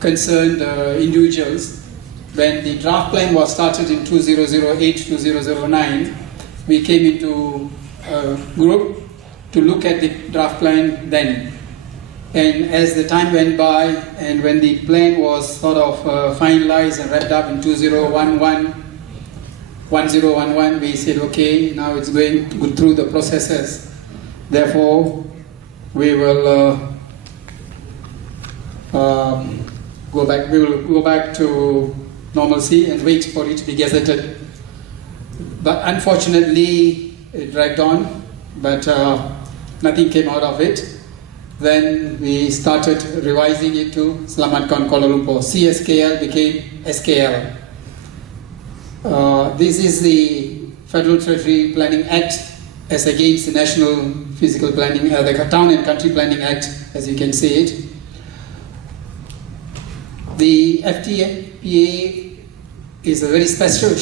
concerned individuals. When the draft plan was started in 2008, 2009, we came into a group to look at the draft plan then. And as the time went by, and when the plan was sort of finalized and wrapped up in 1011, we said, okay, now it's going to go through the processes. Therefore, we will go back to normalcy and wait for it to be gazetted. But unfortunately, it dragged on, but nothing came out of it. Then we started revising it to Selamatkan Kuala Lumpur. CSKL became SKL. This is the Federal Territory Planning Act as against the National Physical Planning, the Town and Country Planning Act, as you can see it. The FTPA is a very special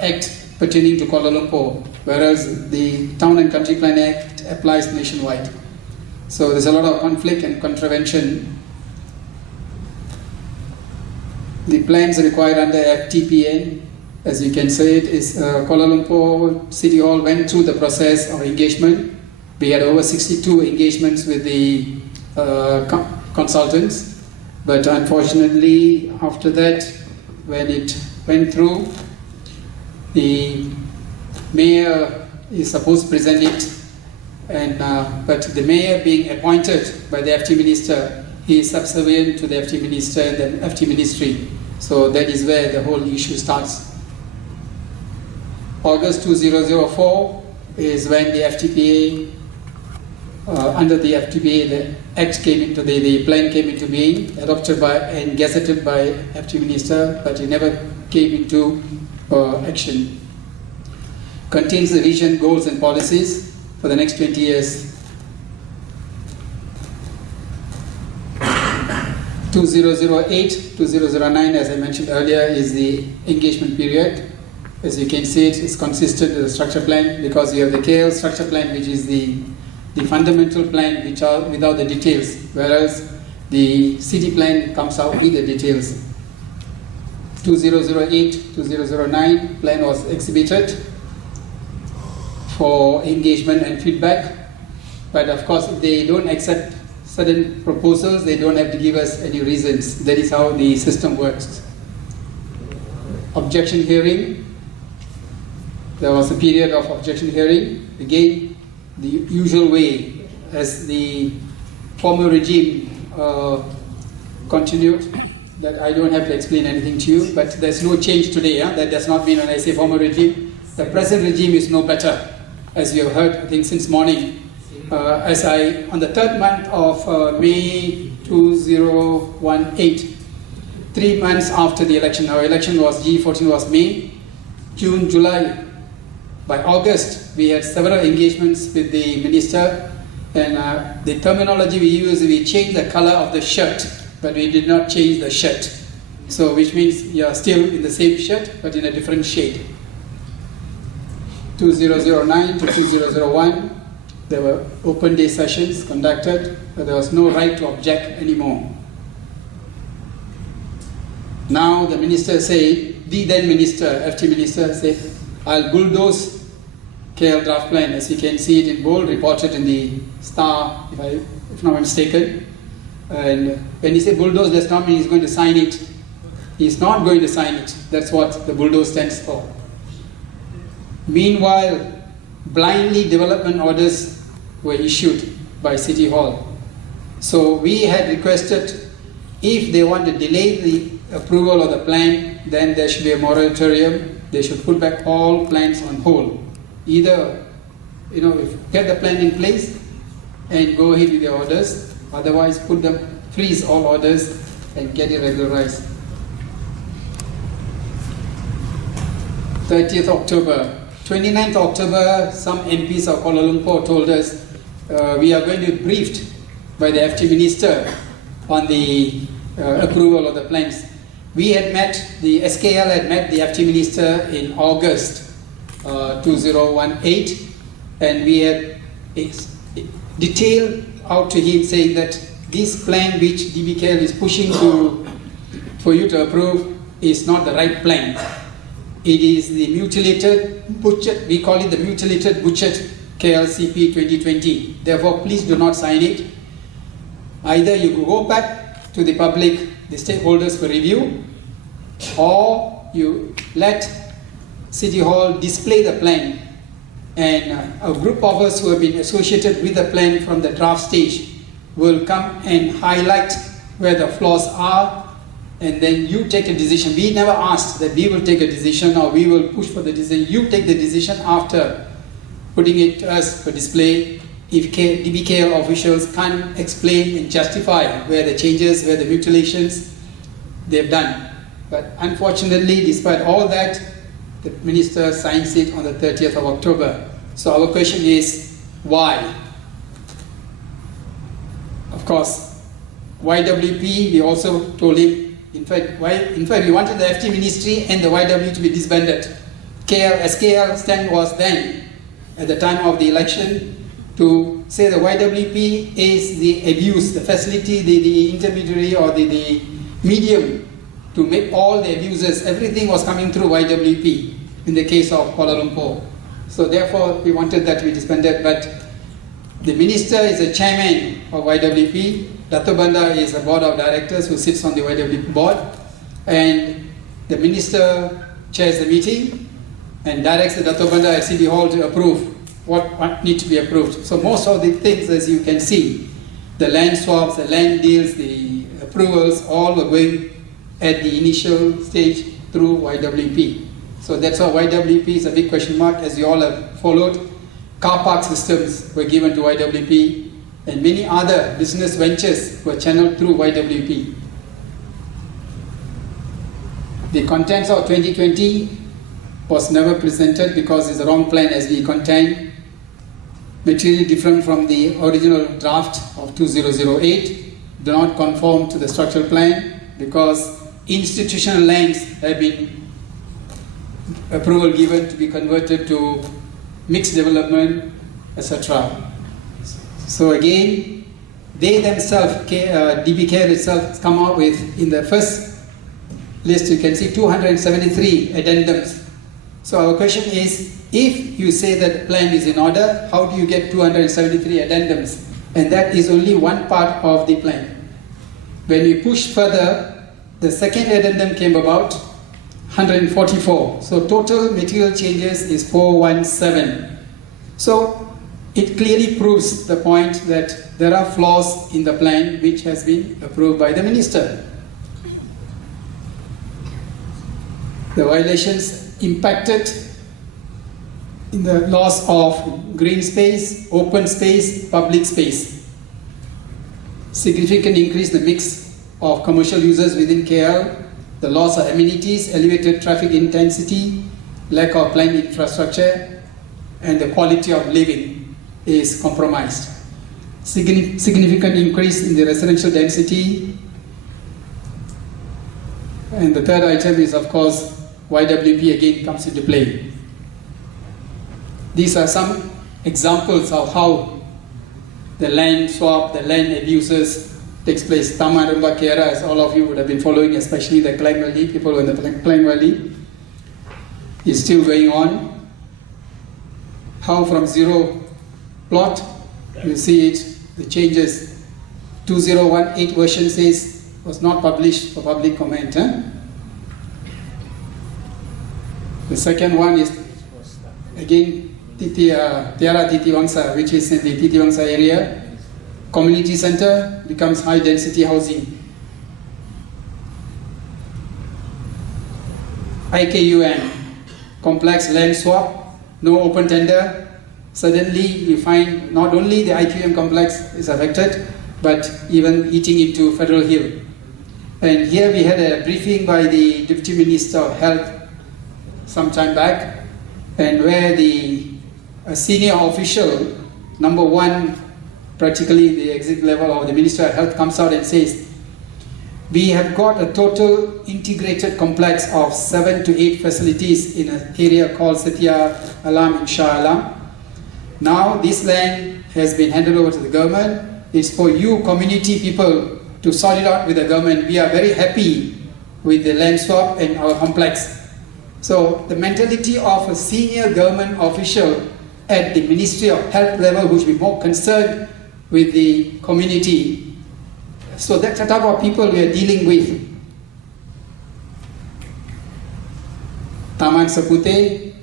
act pertaining to Kuala Lumpur, whereas the Town and Country Planning Act applies nationwide. So there's a lot of conflict and contravention. The plans required under FTPN, as you can see it, is Kuala Lumpur City Hall went through the process of engagement. We had over 62 engagements with the consultants. But unfortunately, after that, when it went through, the mayor is supposed to present it, but the mayor being appointed by the FT minister, he is subservient to the FT minister and the FT ministry. So that is where the whole issue starts. August 2004 is when the FTPA, under the FTPA, the act came into the plan came into being, adopted by and gazetted by FT minister, but it never came into action. Contains the vision, goals and policies for the next 20 years. 2008, 2009, as I mentioned earlier, is the engagement period. As you can see, it is consistent with the structure plan, because you have the KL structure plan, which is the fundamental plan, which are without the details, whereas the city plan comes out with the details. 2008, 2009 plan was exhibited for engagement and feedback, but of course, if they don't accept certain proposals, they don't have to give us any reasons. That is how the system works. Objection hearing. There was a period of objection hearing. Again, the usual way, as the former regime continued, that I don't have to explain anything to you, but there's no change today. That does not mean when I say former regime, the present regime is no better, as you have heard, I think, since morning. On the third month of May 2018, 3 months after the election, our election was G14 was May, June, July. By August, we had several engagements with the minister, and the terminology we use, we changed the color of the shirt, but we did not change the shirt. So, which means you are still in the same shirt, but in a different shade. 2009 to 2001, there were open day sessions conducted, but there was no right to object anymore. Now the minister said, the then minister, FT minister said, I'll bulldoze KL draft plan, as you can see it in bold, reported in the Star, if not mistaken. And when he said bulldoze, does not mean he's going to sign it. He's not going to sign it. That's what the bulldoze stands for. Meanwhile, blindly development orders were issued by City Hall. So we had requested, if they want to delay the approval of the plan, then there should be a moratorium. They should put back all plans on hold. Either, get the plan in place and go ahead with the orders. Otherwise, freeze all orders and get it regularized. 30th October. 29th October, some MPs of Kuala Lumpur told us we are going to be briefed by the FT minister on the approval of the plans. We had met, the SKL had met the FT minister in August 2018, and we had detailed out to him saying that this plan which DBKL is pushing for you to approve is not the right plan. It is the mutilated, butchered, we call it the mutilated, butchered KLCP 2020. Therefore, please do not sign it. Either you go back to the public, the stakeholders for review, or you let City Hall display the plan, and a group of us who have been associated with the plan from the draft stage will come and highlight where the flaws are, and then you take a decision. We never asked that we will take a decision or we will push for the decision. You take the decision after putting it to us for display. If DBKL officials can't explain and justify where the changes, where the mutilations they've done. But unfortunately, despite all that, the minister signs it on the 30th of October. So our question is, why? Of course, YWP, we also told him, in fact, we wanted the FT ministry and the YW to be disbanded. SKL stand was then, at the time of the election, to say the YWP is the abuse, the facility, the intermediary or the medium to make all the abuses. Everything was coming through YWP in the case of Kuala Lumpur. So therefore, we wanted that to be disbanded. But the minister is a chairman of YWP. Dato' Banda is a board of directors who sits on the YWP board. And the minister chairs the meeting and directs the Dato' Banda at City Hall to approve what needs to be approved. So most of the things, as you can see, the land swaps, the land deals, the approvals, all were going at the initial stage through YWP. So that's why YWP is a big question mark, as you all have followed. Car park systems were given to YWP, and many other business ventures were channeled through YWP. The contents of 2020 was never presented because it's the wrong plan, as we contain materially different from the original draft of 2008, do not conform to the structural plan because institutional lands have been approval given to be converted to mixed development, etc. So again, they themselves, DBKL itself, has come out with, in the first list you can see 273 addendums. So our question is, if you say that the plan is in order, how do you get 273 addendums? And that is only one part of the plan. When we push further, the second addendum came about, 144. So total material changes is 417. So it clearly proves the point that there are flaws in the plan which has been approved by the minister. The violations impacted in the loss of green space, open space, public space. Significant increase in the mix of commercial users within KL, the loss of amenities, elevated traffic intensity, lack of planned infrastructure, and the quality of living is compromised. Significant increase in the residential density. And the third item is, of course, YWP again comes into play. These are some examples of how the land swap, the land abuses takes place. Taman Rembah Kiara, as all of you would have been following, especially the Klang Valley, people in the Klang Valley, is still going on. How from zero plot, you see it, the changes. 2018 version says was not published for public comment. The second one is, again, Tiara Titi Wangsa, which is in the Titi Wangsa area. Community center becomes high density housing. IKUN, complex land swap, no open tender. Suddenly you find not only the IQM complex is affected, but even eating into Federal Hill. And here we had a briefing by the Deputy Minister of Health some time back, and where a senior official, number one, practically the executive level of the Minister of Health, comes out and says, we have got a total integrated complex of 7 to 8 facilities in an area called Setia Alam in Shah Alam. Now this land has been handed over to the government. It's for you community people to sort it out with the government. We are very happy with the land swap and our complex. So the mentality of a senior government official at the Ministry of Health level who should be more concerned with the community. So that's the type of people we are dealing with. Taman Sapute,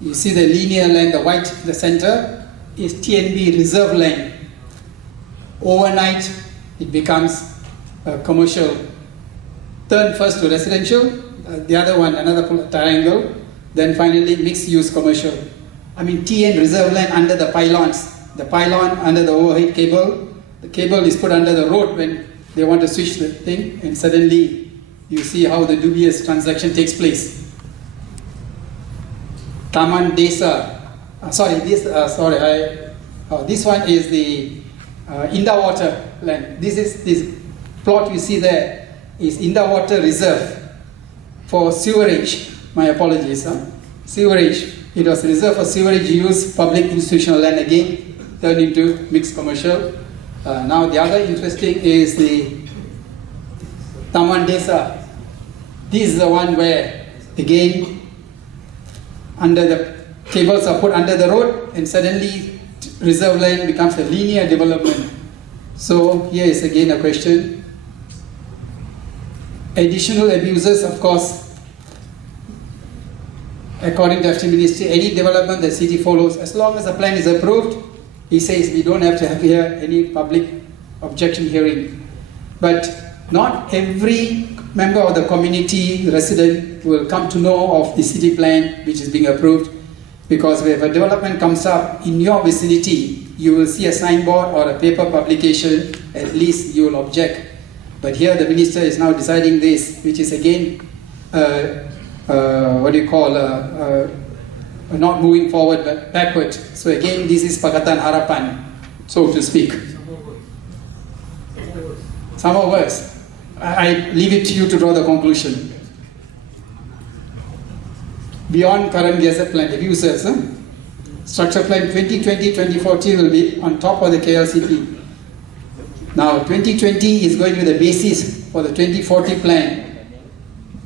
you see the linear land, the white in the center, is TNB reserve land. Overnight, it becomes commercial. Turn first to residential, the other one, another triangle, then finally mixed use commercial. I mean TN reserve land under the pylons. The pylon under the overhead cable. The cable is put under the road when they want to switch the thing, and suddenly you see how the dubious transaction takes place. Taman Desa. This one is the Indawater land. This plot you see there is Indawater Reserve for sewerage. My apologies. Sewerage. It was reserved for sewerage use, public institutional land again, turned into mixed commercial. Now the other interesting is the Taman Desa. This is the one where, again, under the cables are put under the road and suddenly reserve land becomes a linear development. So here is again a question. Additional abuses, of course, according to FT Ministry, any development the city follows, as long as the plan is approved, he says we don't have to have here any public objection hearing. But not every member of the community, resident, will come to know of the city plan which is being approved, because if a development comes up in your vicinity, you will see a signboard or a paper publication, at least you will object. But here the minister is now deciding this, which is again not moving forward but backward. So again, this is Pakatan Harapan, so to speak. Some of us, I leave it to you to draw the conclusion. Beyond current gazette plan abuses, structure plan 2020-2040 will be on top of the KLCP. Now 2020 is going to be the basis for the 2040 plan.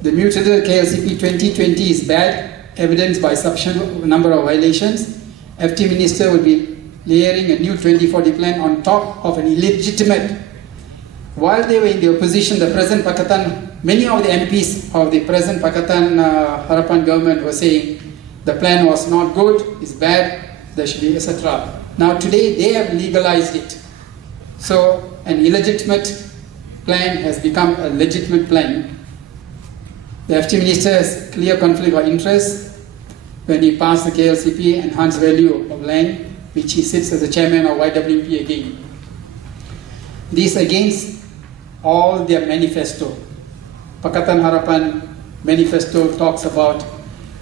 The mutated KLCP 2020 is bad, evidenced by sufficient number of violations. FT Minister will be layering a new 2040 plan on top of an illegitimate. While they were in the opposition, the present Pakatan, many of the MPs of the present Pakatan Harapan government were saying the plan was not good, it's bad, there should be etc. Now today they have legalized it. So an illegitimate plan has become a legitimate plan. The FT Minister has clear conflict of interest when he passed the KLCP enhanced value of land, which he sits as the chairman of YWP again. This against all their manifesto. Pakatan Harapan manifesto talks about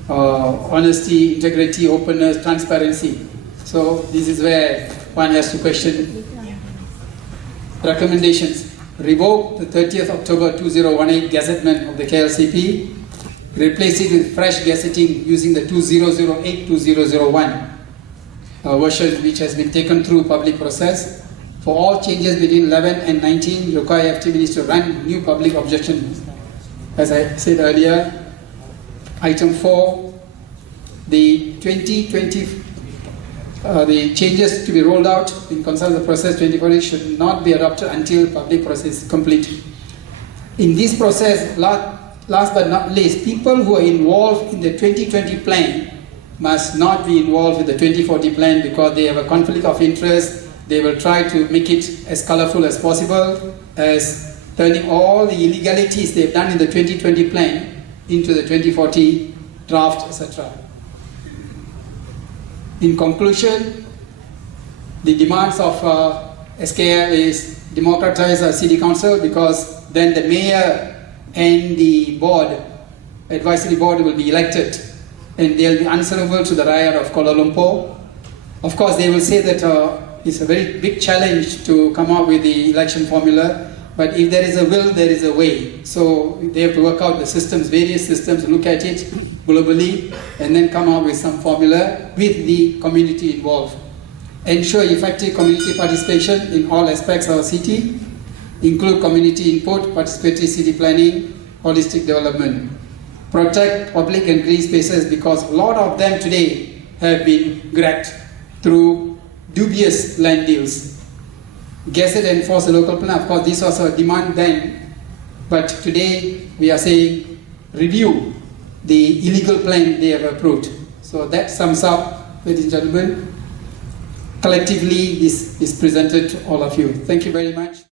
honesty, integrity, openness, transparency. So this is where one has to question. Recommendations. Revoke the 30th October 2018 gazettement of the KLCP. Replace it with fresh gazetting using the 2008-2001 version, which has been taken through public process. For all changes between 11 and 19, require FT Minister to run new public objection. As I said earlier, item 4, the 2020 the changes to be rolled out in concern with the process 2040 should not be adopted until public process is complete. In this process, last but not least, people who are involved in the 2020 plan must not be involved with the 2040 plan because they have a conflict of interest. They will try to make it as colorful as possible, as turning all the illegalities they've done in the 2020 plan into the 2040 draft, etc. In conclusion, the demands of SKL is democratize our city council, because then the mayor and the board, advisory board, will be elected and they'll be answerable to the Rakyat of Kuala Lumpur. Of course, they will say that it's a very big challenge to come up with the election formula, but if there is a will, there is a way. So they have to work out the systems, various systems, look at it globally, and then come up with some formula with the community involved. ensure effective community participation in all aspects of our city, include community input, participatory city planning, holistic development. Protect public and green spaces because a lot of them today have been grabbed through dubious land deals. Gazette and enforce the local plan. Of course, this was a demand then, but today we are saying review the illegal plan they have approved. So that sums up, ladies and gentlemen. Collectively, this is presented to all of you. Thank you very much.